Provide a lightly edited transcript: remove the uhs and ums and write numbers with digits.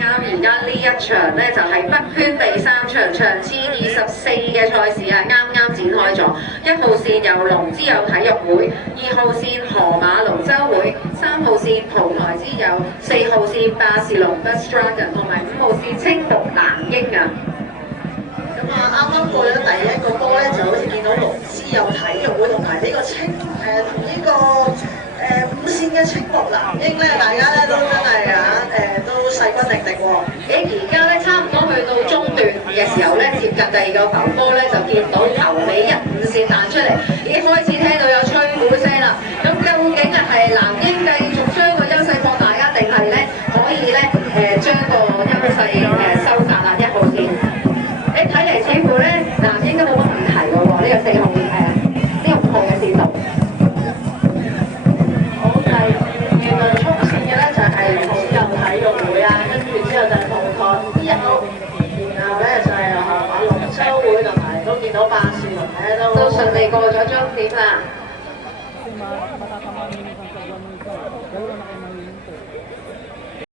啱而家呢一場呢，就係北圈第3場場次24嘅賽事啊，啱啱展開咗。1號線由龍之友體育會，2號線河馬龍舟會，3號線蒲台之友，4號線巴士龍 Bus Dragon 同埋5號線青木藍鷹啊。咁啊，啱啱過咗第一個波咧，就好似見到龍之友體育會同埋呢個同呢個5線嘅青木藍鷹咧，大家咧都真係都勢均力敵喎。而家咧差唔多去到中段嘅時候咧，接近第2個球波咧，就見到頭尾1、5線彈出嚟，已經開始聽到有吹鼓聲啦。咁究竟係藍鷹繼續將個優勢放大啊，定係咧可以咧將個優勢收窄啦？1號線，你睇嚟似乎咧藍鷹都冇乜問題嘅喎，呢個4號呢個5號嘅線路。衝線嘅咧就係龍之友體育會啊，跟住之後就係蒲台之友，然後咧就係河馬龍舟會同埋都見到巴士龍咧都順利過咗終點啦。